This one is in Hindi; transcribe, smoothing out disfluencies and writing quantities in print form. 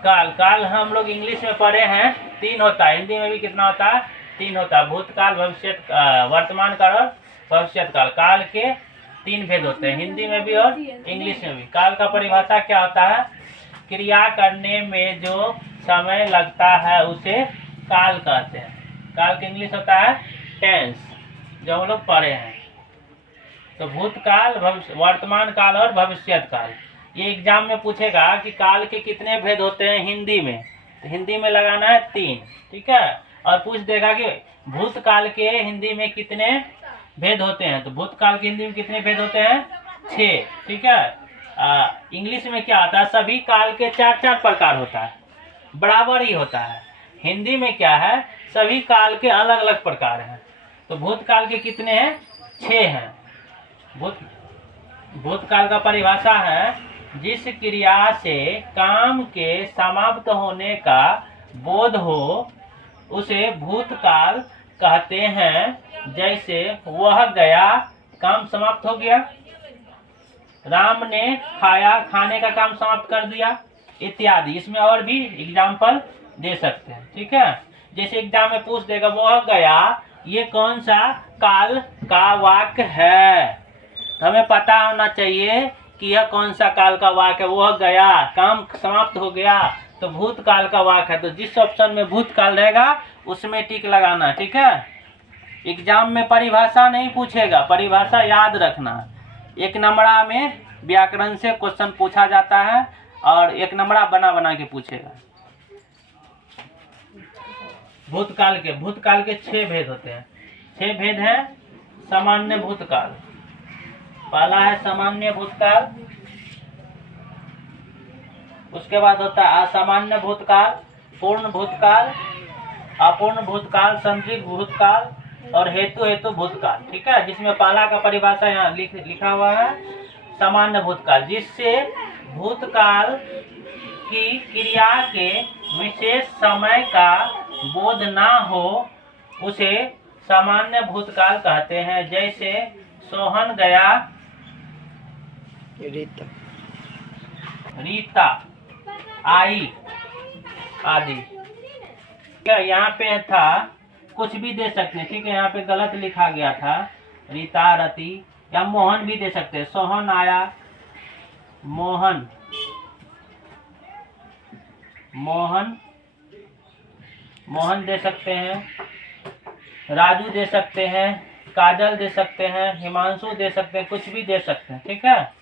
काल काल हम लोग इंग्लिश में पढ़े हैं 3 होता है, हिंदी में भी कितना होता है? 3 होता है। भूतकाल, भविष्य, वर्तमान काल और भविष्य काल। काल के 3 भेद होते हैं, हिंदी में भी और इंग्लिश में भी। काल का परिभाषा क्या होता है? क्रिया करने में जो समय लगता है उसे काल कहते हैं। काल का इंग्लिश होता है टेंस, जो हम लोग पढ़े हैं। तो भूतकाल, वर्तमान काल और भविष्यत काल। ये एग्जाम में पूछेगा कि काल के कितने भेद होते हैं हिंदी में, तो हिंदी में लगाना है 3, ठीक है। और पूछ देगा कि भूतकाल के हिंदी में कितने भेद होते हैं, तो भूतकाल के हिंदी में कितने भेद होते हैं? 6, ठीक है। इंग्लिश में क्या आता है? सभी काल के 4 प्रकार होता है, बराबर ही होता है। हिंदी में क्या है? सभी काल के अलग अलग प्रकार हैं। तो भूतकाल के कितने हैं? 6 हैं। भूतकाल का परिभाषा है जिस क्रिया से काम के समाप्त होने का बोध हो उसे भूतकाल कहते हैं। जैसे वह गया, काम समाप्त हो गया। राम ने खाया, खाने का काम समाप्त कर दिया, इत्यादि। इसमें और भी एग्जाम्पल दे सकते हैं, ठीक है। जैसे एग्जाम में पूछ देगा वह गया, ये कौन सा काल का वाक्य है, तो हमें पता होना चाहिए कि यह कौन सा काल का वाक्य है। वह गया, काम समाप्त हो गया, तो भूतकाल का वाक्य है। तो जिस ऑप्शन में भूतकाल रहेगा उसमें टिक लगाना, ठीक है। एग्जाम में परिभाषा नहीं पूछेगा, परिभाषा याद रखना। 1 नंबरा में व्याकरण से क्वेश्चन पूछा जाता है और 1 नंबरा बना बना के पूछेगा। भूतकाल के 6 भेद होते हैं। 6 भेद हैं। सामान्य भूतकाल, पहला है सामान्य भूतकाल। उसके बाद होता है असामान्य भूतकाल, पूर्ण भूतकाल, अपूर्ण भूतकाल, संदिग्ध भूतकाल और हेतु भूतकाल, ठीक है। जिसमें पहला का परिभाषा यहाँ लिखा हुआ है सामान्य भूतकाल, जिससे भूतकाल की क्रिया के विशेष समय का बोध ना हो उसे सामान्य भूतकाल कहते हैं। जैसे सोहन गया, रीता आई, आदि। यहाँ पे था, कुछ भी दे सकते हैं, ठीक है। यहाँ पे गलत लिखा गया था, रीता, रति, या मोहन भी दे सकते हैं। सोहन आया, मोहन, मोहन दे सकते हैं। राजू दे सकते हैं, काजल दे सकते हैं, हिमांशु दे सकते हैं, कुछ भी दे सकते हैं, ठीक है।